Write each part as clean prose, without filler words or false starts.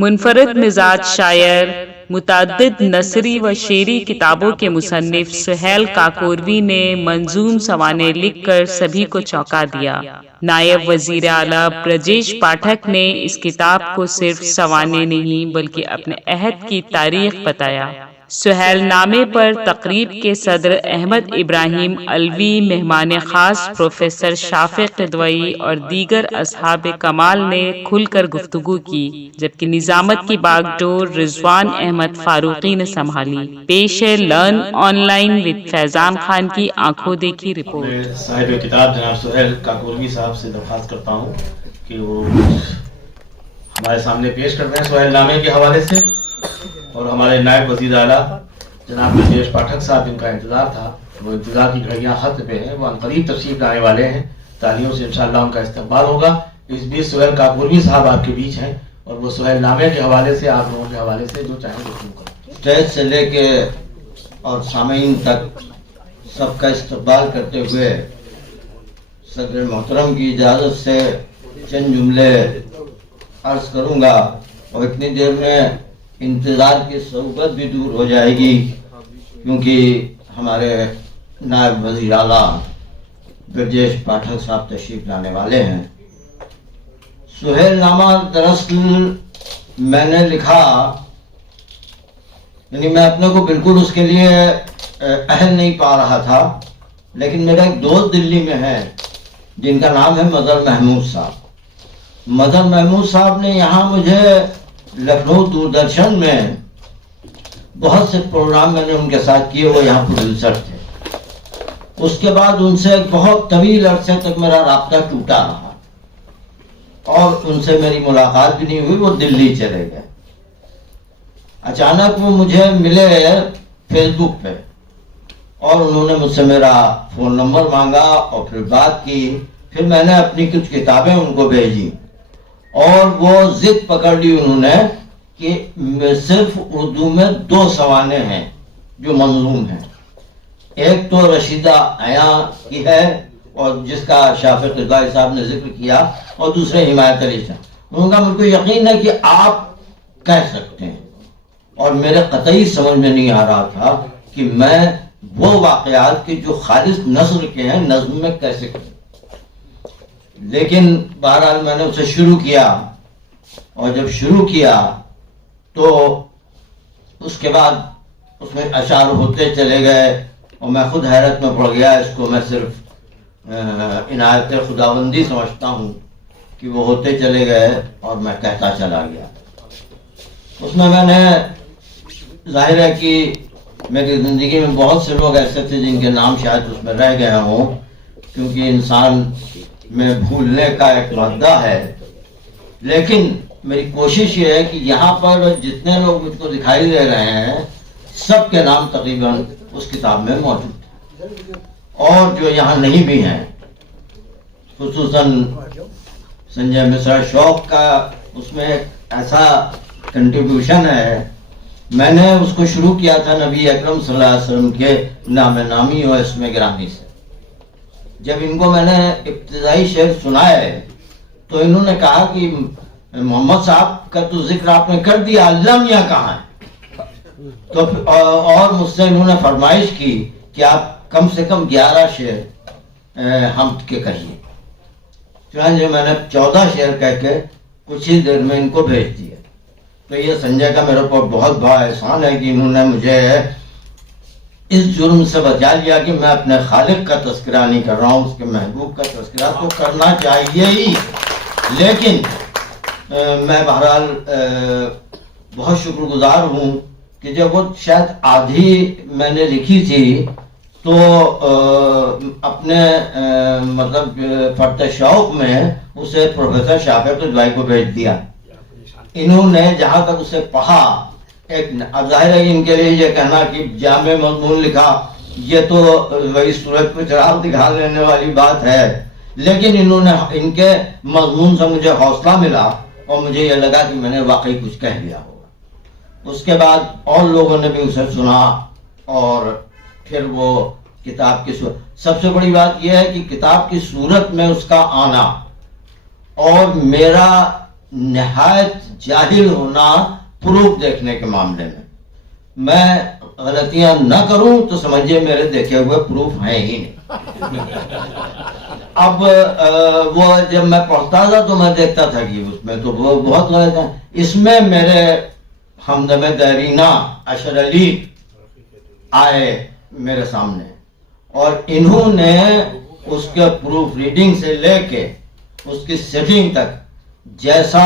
منفرد مزاج شاعر، متعدد نثری و شعری کتابوں کے مصنف سہیل کاکوروی نے منظوم سوانح لکھ کر سبھی کو چونکا دیا۔ نائب وزیر اعلیٰ برجیش پاٹھک نے اس کتاب کو صرف سوانح نہیں بلکہ اپنے عہد کی تاریخ بتایا۔ سہیل نامے پر تقریب کے صدر احمد ابراہیم علوی، مہمان خاص پروفیسر شافق قدوئی اور دیگر اصحاب کمال نے کھل کر گفتگو کی، جبکہ نظامت کی باغ ڈور رضوان احمد فاروقی نے سنبھالی۔ پیش ہے لرن آن لائن ود فیضان خان کی آنکھوں دیکھی رپورٹ۔ صاحب کتاب جناب سہیل کاکوروی صاحب سے درخواست کرتا ہوں کہ وہ ہمارے سامنے پیش کرتے ہیں سہیل نامے کے حوالے سے، اور ہمارے نائب وزیر اعلیٰ جناب برجیش پاٹھک صاحب جن کا انتظار تھا، وہ انتظار کی گھڑیاں خط پہ ہیں، وہ عنقریب تشریف لانے والے ہیں۔ تالیوں سے انشاءاللہ ان کا استقبال ہوگا۔ اس بیچ سہیل کاکوروی صاحب آپ کے بیچ ہیں، اور وہ سہیل نامے کے حوالے سے آپ لوگوں کے حوالے سے جو چاہیں گفتگو کریں۔ اسٹیج سے لے کے اور سامعین تک سب کا استقبال کرتے ہوئے صدر محترم کی اجازت سے چند جملے عرض کروں گا، اور اتنی دیر میں انتظار کی صعوبت بھی دور ہو جائے گی، کیونکہ ہمارے نائب وزیر اعلیٰ برجیش پاٹھک صاحب تشریف لانے والے ہیں۔ سہیل نامہ دراصل میں نے لکھا، یعنی میں اپنے کو بالکل اس کے لیے اہل نہیں پا رہا تھا، لیکن میرا ایک دوست دلی میں ہے جن کا نام ہے مظہر محمود صاحب۔ مظہر محمود صاحب نے یہاں مجھے لکھنؤ دوردرشن میں بہت سے پروگرام میں نے ان کے ساتھ کیے، وہ یہاں پروڈیوسر تھے۔ اس کے بعد ان سے ایک بہت طویل عرصے تک میرا رابطہ ٹوٹا رہا، اور ان سے میری ملاقات بھی نہیں ہوئی، وہ دلی چلے گئے۔ اچانک وہ مجھے ملے فیس بک پہ، اور انہوں نے مجھ سے میرا فون نمبر مانگا اور پھر بات کی۔ پھر میں نے اپنی کچھ کتابیں ان کو بھیجی، اور وہ ضد پکڑ لی انہوں نے کہ صرف اردو میں 2 سوانح ہیں جو منظوم ہیں، ایک تو رشیدہ عیاں کی ہے اور جس کا شافق قدوئی صاحب نے ذکر کیا، اور دوسرے حمایت علی شاہ۔ انہوں نے کہا مجھ کو یقین ہے کہ آپ کہہ سکتے ہیں، اور میرے قطعی سمجھ میں نہیں آ رہا تھا کہ میں وہ واقعات کے جو خالص نثر کے ہیں نظم میں کیسے کروں۔ لیکن بہرحال میں نے اسے شروع کیا، اور جب شروع کیا تو اس کے بعد اس میں اشعار ہوتے چلے گئے، اور میں خود حیرت میں پڑ گیا۔ اس کو میں صرف عنایت خداوندی سمجھتا ہوں کہ وہ ہوتے چلے گئے اور میں کہتا چلا گیا۔ اس میں نے ظاہر ہے کہ میری زندگی میں بہت سے لوگ ایسے تھے جن کے نام شاید اس میں رہ گئے ہوں، کیونکہ انسان میں بھولنے کا ایک مادہ ہے، لیکن میری کوشش یہ ہے کہ یہاں پر جتنے لوگ مجھ کو دکھائی دے رہے ہیں سب کے نام تقریباً اس کتاب میں موجود ہیں، اور جو یہاں نہیں بھی ہیں، خصوصاً سنجے مصرا شوق کا اس میں ایک ایسا کنٹریبیوشن ہے۔ میں نے اس کو شروع کیا تھا نبی اکرم صلی اللہ علیہ وسلم کے نام نامی و اسم گرامی سے۔ جب ان کو میں نے ابتدائی شعر سنائے تو انہوں نے کہا کہ محمد صاحب کا تو ذکر آپ نے کر دیا، المیہ کہاں ہے؟ تو اور مجھ سے انہوں نے فرمائش کی کہ آپ کم سے کم 11 شعر حمد کے کہیے۔ چنانچہ میں نے 14 شعر کہہ کے کچھ ہی دیر میں ان کو بھیج دیا۔ تو یہ سنجے کا میرے اوپر بہت بڑا احسان ہے کہ انہوں نے مجھے اس جرم سے بچا لیا کہ میں اپنے خالق کا تذکرہ نہیں کر رہا ہوں، اس کے محبوب کا تذکرہ تو کرنا چاہیے ہی، لیکن میں بہرحال بہت شکر گزار ہوں کہ جب وہ شاید آدھی میں نے لکھی تھی تو اپنے مطلب فرط شوق میں اسے پروفیسر شافق قدوئی کو بھیج دیا۔ انہوں نے جہاں تک اسے پڑھا، ایک اب ظاہر ہے ان کے لیے یہ کہنا کہ جامع مضمون لکھا، یہ تو وہی سورج کو چراغ دکھا لینے والی بات ہے، لیکن انہوں نے ان کے مضمون سے مجھے حوصلہ ملا اور مجھے یہ لگا کہ میں نے واقعی کچھ کہہ دیا ہوگا۔ اس کے بعد اور لوگوں نے بھی اسے سنا، اور پھر وہ کتاب کی صورت، سب سے بڑی بات یہ ہے کہ کتاب کی صورت میں اس کا آنا اور میرا نہایت جاہل ہونا پروف دیکھنے کے معاملے میں غلطیاں نہ کروں تو سمجھیے میرے دیکھے ہوئے پروف ہیں ہی نہیں. اب وہ جب میں پڑھتا تھا تو میں دیکھتا تھا کہ اس میں تو وہ بہت غلط ہے. اس میں میرے ہمدم دیرینہ اشر علی آئے میرے سامنے اور انہوں نے اس کے پروف ریڈنگ سے لے کے اس کی سیٹنگ تک جیسا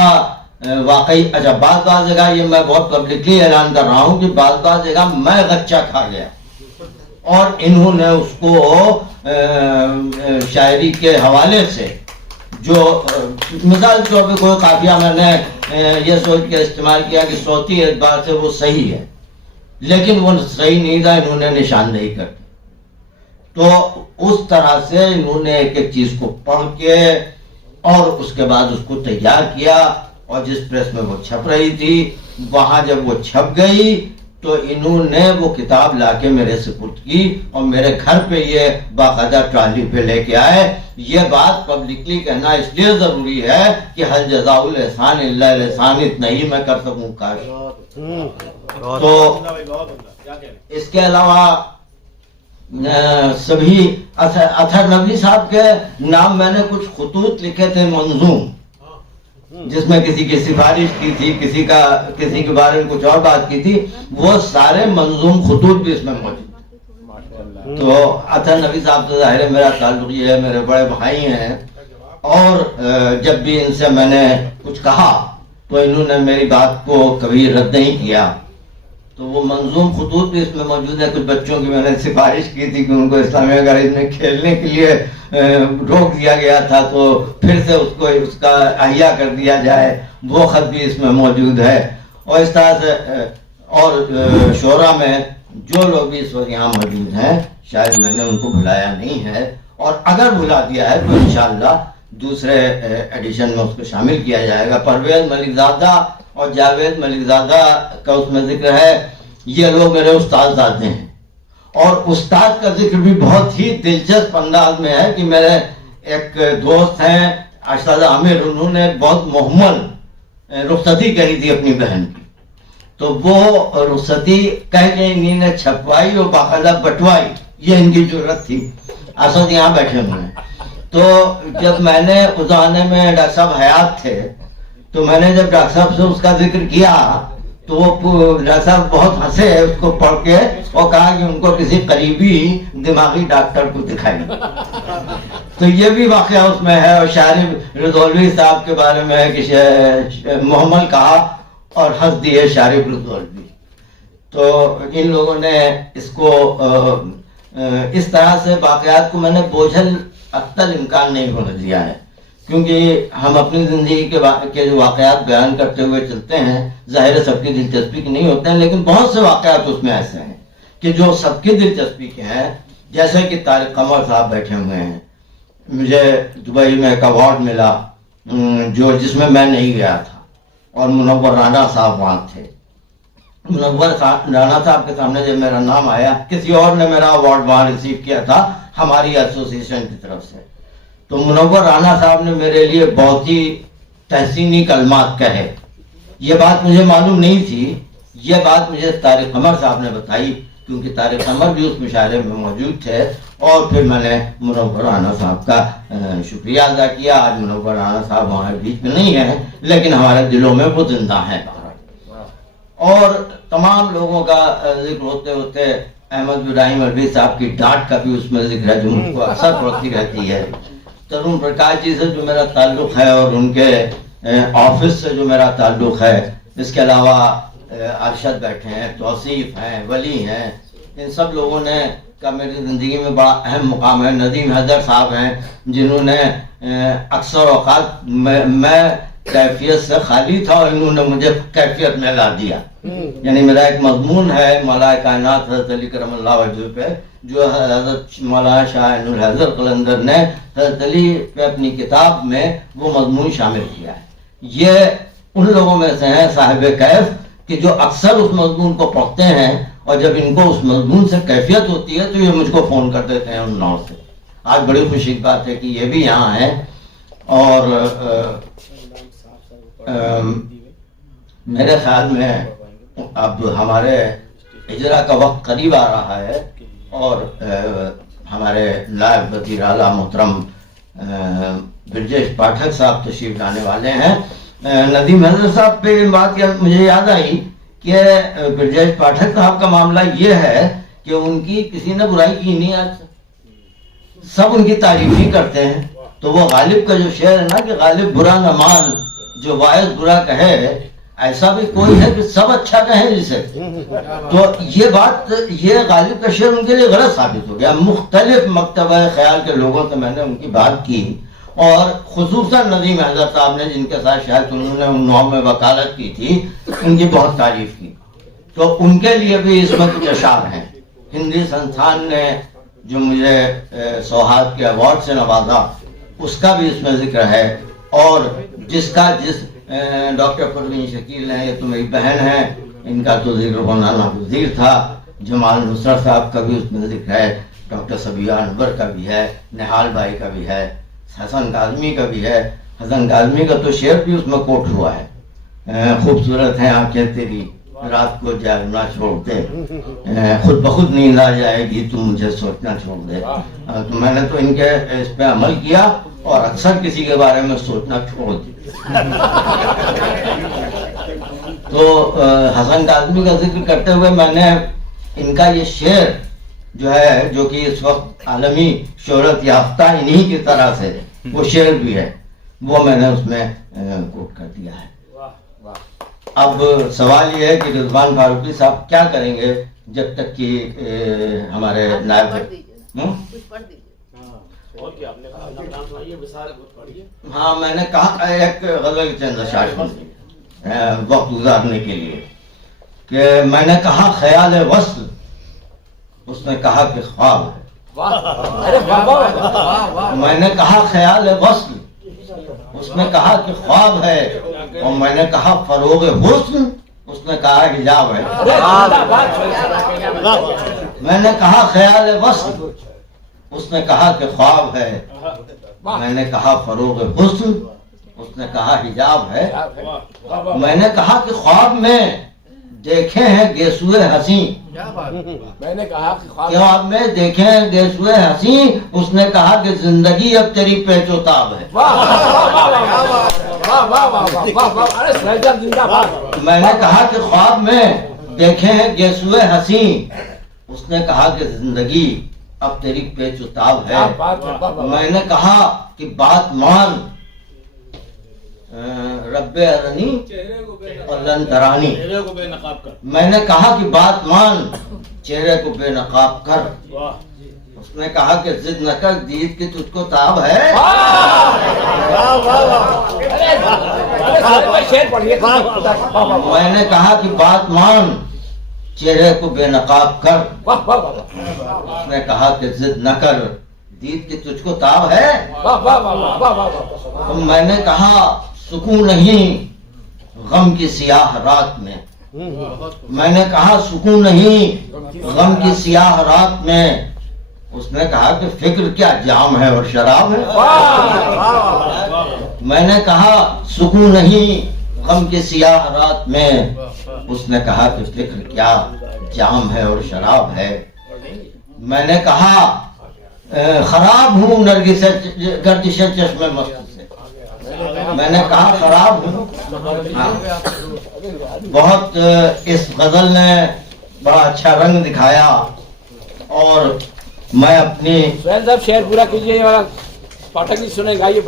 واقعی اچھا بعض جگہ یہ میں بہت پبلکلی اعلان کر رہا ہوں کہ بعض جگہ میں غچہ کھا گیا اور انہوں نے اس کو شاعری کے حوالے سے جو مثال کے طور پہ کوئی قافیہ میں نے یہ سوچ کے استعمال کیا کہ صوتی اعتبار سے وہ صحیح ہے لیکن وہ صحیح نہیں تھا, انہوں نے نشاندہی کر دی. تو اس طرح سے انہوں نے ایک ایک چیز کو پڑھ کے اور اس کے بعد اس کو تیار کیا اور جس پریس میں وہ چھپ رہی تھی وہاں جب وہ چھپ گئی تو انہوں نے وہ کتاب لا کے میرے سپرد کی اور میرے گھر پہ یہ باقاعدہ ٹرالی پہ لے کے آئے. یہ بات پبلکلی کہنا اس لیے ضروری ہے کہ حل جزاء الاحسان الا الاحسان اتنا ہی میں کر سکوں کاش. تو اس کے علاوہ سبھی اطہر نبوی صاحب کے نام میں نے کچھ خطوط لکھے تھے منظوم جس میں کسی کی سفارش کی تھی, کسی کے بارے میں کچھ اور بات کی تھی, وہ سارے منظوم خطوط بھی اس میں موجود ہیں. تو اطہر نبوی صاحب سے ظاہر ہے میرا تعلق یہ ہے, میرے بڑے بھائی ہیں اور جب بھی ان سے میں نے کچھ کہا تو انہوں نے میری بات کو کبھی رد نہیں کیا. تو وہ منظوم خطوط بھی اس میں موجود ہے. کچھ بچوں کی میں نے سفارش کی تھی کہ ان کو اسلامیہ کالج میں کھیلنے کے لیے روک دیا گیا تھا تو پھر سے اس کا احیاء کر دیا جائے, وہ خط بھی اس میں موجود ہے. اور اس طرح سے اور شعرا میں جو لوگ بھی اس وقت یہاں موجود ہیں شاید میں نے ان کو بھلایا نہیں ہے, اور اگر بھلا دیا ہے تو انشاءاللہ دوسرے ایڈیشن میں اس کو شامل کیا جائے گا. پرویز ملک زادہ اور جاوید ملک زادہ کا اس میں ذکر ہے. یہ لوگ میرے استاد زادے ہیں اور استاد کا ذکر بھی بہت ہی دلچسپ انداز میں ہے کہ میرے ایک دوست ہیں اشرد عامر, انہوں نے بہت محمل رخصتی کہی تھی اپنی بہن کی, تو وہ رخصتی کہہ کے انہوں نے چھپوائی اور باقاعدہ بٹوائی, یہ ان کی ضرورت تھی. اسد یہاں بیٹھے ہوئے ہیں. تو جب میں نے اس زمانے میں ڈاکٹر صاحب حیات تھے تو میں نے جب ڈاکٹر صاحب سے اس کا ذکر کیا تو وہ ڈاکٹر صاحب بہت ہنسے اس کو پڑھ کے اور کہا کہ ان کو کسی قریبی دماغی ڈاکٹر کو دکھائیے. تو یہ بھی واقعہ اس میں ہے. اور شارب رضولوی صاحب کے بارے میں ہے کہ محمل کہا اور ہنس دیے شارب رضولوی. تو ان لوگوں نے اس کو اس طرح سے واقعات کو میں نے بوجھل اقتل امکان نہیں ہونے دیا ہے, کیونکہ ہم اپنی زندگی کے جو واقعات بیان کرتے ہوئے چلتے ہیں ظاہر سب کی دلچسپی کے نہیں ہوتے ہیں, لیکن بہت سے واقعات اس میں ایسے ہیں کہ جو سب کی دلچسپی کے ہیں. جیسے کہ طارق قمر صاحب بیٹھے ہوئے ہیں, مجھے دبئی میں ایک ایوارڈ ملا جس میں میں نہیں گیا تھا اور منور رانا صاحب وہاں تھے. منور رانا صاحب کے سامنے جب میرا نام آیا, کسی اور نے میرا ایوارڈ وہاں ریسیو کیا تھا ہماری ایسوسیشن کی طرف سے, تو منور رانا صاحب نے میرے لیے بہت ہی تحسینی کلمات کہے. یہ بات مجھے معلوم نہیں تھی, یہ بات مجھے طارق قمر صاحب نے بتائی کیونکہ طارق قمر بھی اس مشاعرے میں موجود تھے. اور پھر میں نے منور رانا صاحب کا شکریہ ادا کیا. آج منور رانا صاحب ہمارے بیچ میں نہیں ہیں لیکن ہمارے دلوں میں وہ زندہ ہیں. اور تمام لوگوں کا ذکر ہوتے ہوتے احمد ابراہیم عربی صاحب کی ڈانٹ کا بھی اس میں ذکر ہے جو ان کو اثر پڑتی رہتی ہے. ترون پرکاش جی سے جو میرا تعلق ہے اور ان کے آفس سے جو میرا تعلق ہے, اس کے علاوہ ارشد بیٹھے ہیں, توصیف ہیں, ولی ہیں, ان سب لوگوں نے کا میری زندگی میں بڑا اہم مقام ہے. ندیم حیدر صاحب ہیں جنہوں نے اکثر اوقات میں کیفیت سے خالی تھا اور انہوں نے مجھے کیفیت میں لا دیا. یعنی میرا ایک مضمون ہے مولا کائنات حضرت علی کرم اللہ وجہ پہ, جو حضرت مولانا شاہ نور حیدر قلندر نے حضرت علی پہ اپنی کتاب میں وہ مضمون شامل کیا ہے. یہ ان لوگوں میں سے ہیں صاحب کیف کہ جو اکثر اس مضمون کو پڑھتے ہیں اور جب ان کو اس مضمون سے کیفیت ہوتی ہے تو یہ مجھ کو فون کر دیتے ہیں ان نور سے. آج بڑی خوشی کی بات ہے کہ یہ بھی یہاں ہیں. اور میرے خیال میں اب ہمارے اجرا کا وقت قریب آ رہا ہے اور ہمارے نائب وزیر اعلیٰ محترم برجیش پاٹھک صاحب تشریف لانے والے ہیں. ندیم حضرت صاحب پہ بات مجھے یاد آئی کہ برجیش پاٹھک صاحب کا معاملہ یہ ہے کہ ان کی کسی نے برائی کی نہیں, آج سب ان کی تعریف ہی کرتے ہیں. تو وہ غالب کا جو شعر ہے نا کہ غالب برا نہ مان جو واعظ برا کہے, ایسا بھی کوئی ہے کہ سب اچھا کہیں جسے. تو یہ بات, یہ غالب کا شعر ان کے لیے غلط ثابت ہو گیا. مختلف مکتبہ خیال کے لوگوں سے میں نے ان کی بات کی اور خصوصاً ندیم حضرت صاحب نے جن کے ساتھ شاید انہوں نے ان نوم میں وکالت کی تھی, ان کی بہت تعریف کی. تو ان کے لیے بھی اس میں کچھ اشعار ہیں. ہندی سنستھان نے جو مجھے سوہاگ کے ایوارڈ سے نوازا اس کا بھی اس میں ذکر ہے, اور جس ڈاکٹر پروین شکیل ہیں, یہ تو میری بہن ہیں, ان کا تو ذکر ہونا ناگزیر تھا. جمال نصرت صاحب کا بھی اس میں ذکر ہے, ڈاکٹر صبیہ انور کا بھی ہے, نہال بھائی کا بھی ہے, حسن کاظمی کا بھی ہے. حسن کاظمی کا تو شعر بھی اس میں کوٹ ہوا ہے, خوبصورت ہیں آنکھیں تیری رات کو جاگنا چھوڑ دے, خود بخود نیند آ جائے گی تو مجھے سوچنا چھوڑ دے. تو میں نے تو ان کے اس پہ عمل کیا اور اکثر کسی کے بارے میں سوچنا چھوڑ دیا. تو حسن کاظمی کا ذکر کرتے ہوئے میں نے ان کا یہ شعر جو ہے, جو کہ اس وقت عالمی شہرت یافتہ انہی کی طرح سے وہ شعر بھی ہے, وہ میں نے اس میں کوٹ کر دیا ہے. اب سوال یہ ہے کہ رضوان فاروقی صاحب کیا کریں گے جب تک کہ ہمارے نائب. ہاں, میں نے کہا ایک غزل چند اشعار وقت گزارنے کے لیے کہ میں نے کہا خیال وصل, اس نے کہا کہ خواب ہے. میں نے کہا خیال وصل, اس نے کہا کہ خواب ہے. اور میں نے کہا فروغ حسن, اس نے کہا حجاب ہے. میں نے کہا خیال وصل, اس نے کہا کہ خواب ہے. میں نے کہا فروغ حسن, اس نے کہا حجاب ہے. میں نے کہا کہ خواب میں دیکھے ہیں گیسوئے حسین, میں نے کہا کہ خواب میں دیکھے ہیں گیسوئے حسین, اس نے کہا کہ زندگی اب تیری پیچ و تاب ہے. میں نے کہا کہ خواب میں دیکھے ہیں گیسوئے حسین, اس نے کہا کہ زندگی اب تیری پیچ و تاب ہے. میں نے کہا کہ بات مان رب ارنی اور لن ترانی. میں نے کہا کہ بات مان چہرے کو بے نقاب کر. اس نے کہا کہ ضد نہ کر دید کی تجھ کو تاب ہے. میں نے کہا کہ بات مان چہرے کو بے نقاب کر. اس نے کہا کہ ضد نہ کر دید کی تجھ کو تاب ہے. میں نے کہا سکون نہیں غم کی سیاہ رات میں. میں نے کہا سکون نہیں غم کی سیاہ رات میں. اس نے کہا کہ فکر کیا جام ہے اور شراب ہے. میں نے کہا سکون نہیں غم کی سیاہ رات میں. اس نے کہا کہ فکر کیا جام ہے اور شراب ہے. میں نے کہا خراب ہوں نرگس گردش چشم مست سے. میں نے کہا خراب ہوں. بہت اس غزل نے بڑا اچھا رنگ دکھایا اور میں اپنی سہیل صاحب شعر پورا کیجیے. پاٹھک جی سنیں گائیے.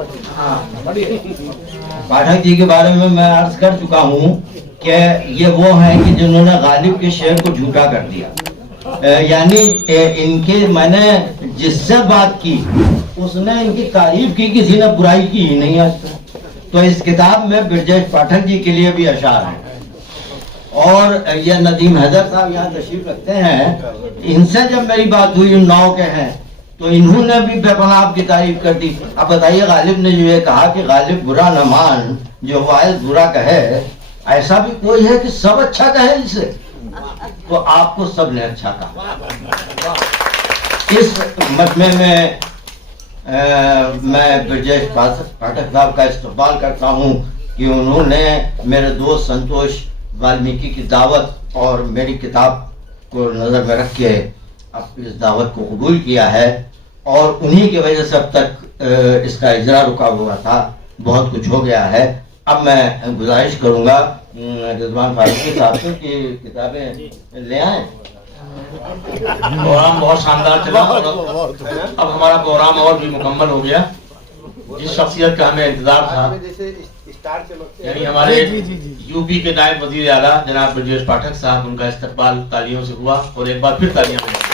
پاٹھک جی کے بارے میں عرض کر چکا ہوں کہ یہ وہ ہیں کہ جنہوں نے غالب کے شعر کو جھوٹا کر دیا. یعنی ان کے میں نے جس سے بات کی اس نے ان کی تعریف کی, کسی نے برائی کی ہی نہیں آج تک. تو اس کتاب میں برجیش پاٹھک جی کے لیے بھی اشعار ہیں. اور یہ ندیم حیدر صاحب یہاں تشریف رکھتے ہیں, ان سے جب میری بات ہوئی, ان 9 کے ہیں, تو انہوں نے بھی بے پناہ آپ کی تعریف کر دی. اب بتائیے غالب نے جو یہ کہا کہ غالب برا نہ مان جو واعظ برا کہے, ایسا بھی کوئی ہے کہ سب اچھا کہے جسے؟ تو آپ کو سب نے اچھا کہا. اس مجمع میں میں برجیش پاٹھک صاحب کا استقبال کرتا ہوں کہ انہوں نے میرے دوست سنتوش والمیکی کی دعوت اور میری کتاب کو نظر میں رکھ کے اب اس دعوت کو قبول کیا ہے، اور انہی کی وجہ سے اب تک اس کا اجرا رکا ہوا تھا، بہت کچھ ہو گیا ہے۔ اب میں گزارش کروں گا رضوان فاروقی صاحب سے کہ کتابیں لے آئیں۔ پروگرام بہت شاندار چلا، اب ہمارا پروگرام اور بھی مکمل ہو گیا۔ جس شخصیت کا ہمیں انتظار تھا، یعنی ہمارے یو پی کے نائب وزیر اعلیٰ جناب برجیش پاٹھک صاحب، ان کا استقبال تالیوں سے ہوا، اور ایک بار پھر تالیاں ملیں۔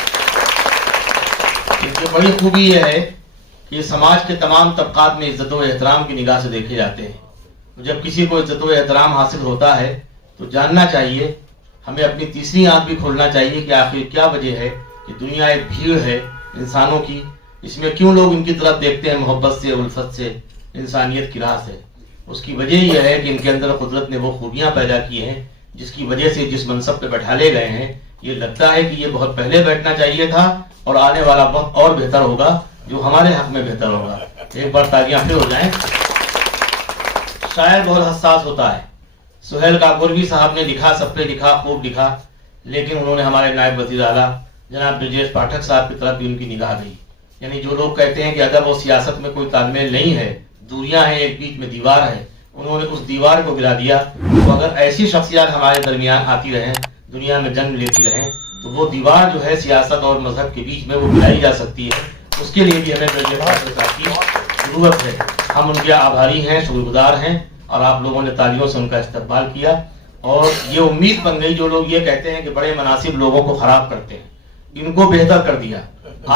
اس کی بڑی خوبی یہ ہے کہ یہ سماج کے تمام طبقات میں عزت و احترام کی نگاہ سے دیکھے جاتے ہیں۔ جب کسی کو عزت و احترام حاصل ہوتا ہے تو جاننا چاہیے، ہمیں اپنی تیسری آنکھ بھی کھولنا چاہیے کہ آخر کیا وجہ ہے کہ دنیا ایک بھیڑ ہے انسانوں کی، اس میں کیوں لوگ ان کی طرف دیکھتے ہیں محبت سے، الفت سے، انسانیت کی راہ سے۔ اس کی وجہ یہ ہے کہ ان کے اندر قدرت نے وہ خوبیاں پیدا کی ہیں جس کی وجہ سے جس منصب پہ بیٹھا لے گئے ہیں، یہ لگتا ہے کہ یہ بہت پہلے بیٹھنا چاہیے تھا، اور آنے والا وقت اور بہتر ہوگا جو ہمارے حق میں بہتر ہوگا۔ ایک بار تالیاں پھر ہو جائیں۔ شاعر بہت حساس ہوتا ہے۔ سہیل کاکوروی صاحب نے لکھا، سب پہ لکھا، خوب لکھا، لیکن انہوں نے ہمارے نائب وزیر اعلیٰ جناب برجیش پاٹھک صاحب کی طرف بھی ان کی نگاہ گئی۔ یعنی جو لوگ کہتے ہیں کہ اگر وہ سیاست میں کوئی تال میل نہیں ہے، دوریاں ہیں، ایک بیچ میں دیوار ہے، انہوں نے اس دیوار کو گرا دیا۔ تو اگر ایسی شخصیات ہمارے درمیان آتی رہیں، دنیا میں جنم لیتی رہیں، تو وہ دیوار جو ہے سیاست اور مذہب کے بیچ میں وہ گرائی جا سکتی ہے۔ اس کے لیے بھی ہمیں برجیش پاٹھک صاحب کی ضرورت ہے۔ ہم ان کے آبھاری ہیں، شکر گزار ہیں، اور آپ لوگوں نے تالیوں سے ان کا استقبال کیا، اور یہ امید بن گئی۔ جو لوگ یہ کہتے ہیں کہ بڑے مناسب لوگوں کو خراب کرتے ہیں، ان کو بہتر کر دیا۔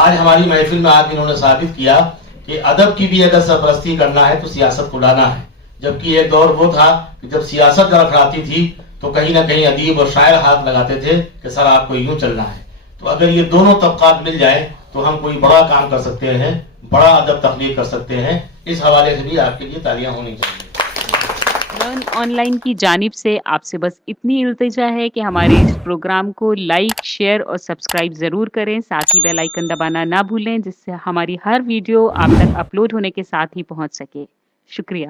آج ہماری محفل میں آج انہوں نے ثابت کیا کہ ادب کی بھی اگر سرپرستی کرنا ہے تو سیاست کو لانا ہے، جبکہ ایک دور وہ تھا کہ جب سیاست لڑکھڑاتی تھی تو کہیں نہ کہیں ادیب اور شاعر ہاتھ لگاتے تھے کہ سر آپ کو یوں چلنا ہے۔ تو اگر یہ دونوں طبقات مل جائیں تو ہم کوئی بڑا کام کر سکتے ہیں، بڑا ادب تخلیق کر سکتے ہیں۔ اس حوالے سے بھی آپ کے لیے تالیاں ہونی چاہیے۔ لرن آن لائن کی جانب سے آپ سے بس اتنی التجا ہے کہ ہمارے اس پروگرام کو لائک، شیئر اور سبسکرائب ضرور کریں، ساتھ ہی بیل آئیکن دبانا نہ بھولیں، جس سے ہماری ہر ویڈیو آپ تک اپلوڈ ہونے کے ساتھ ہی پہنچ سکے۔ شکریہ۔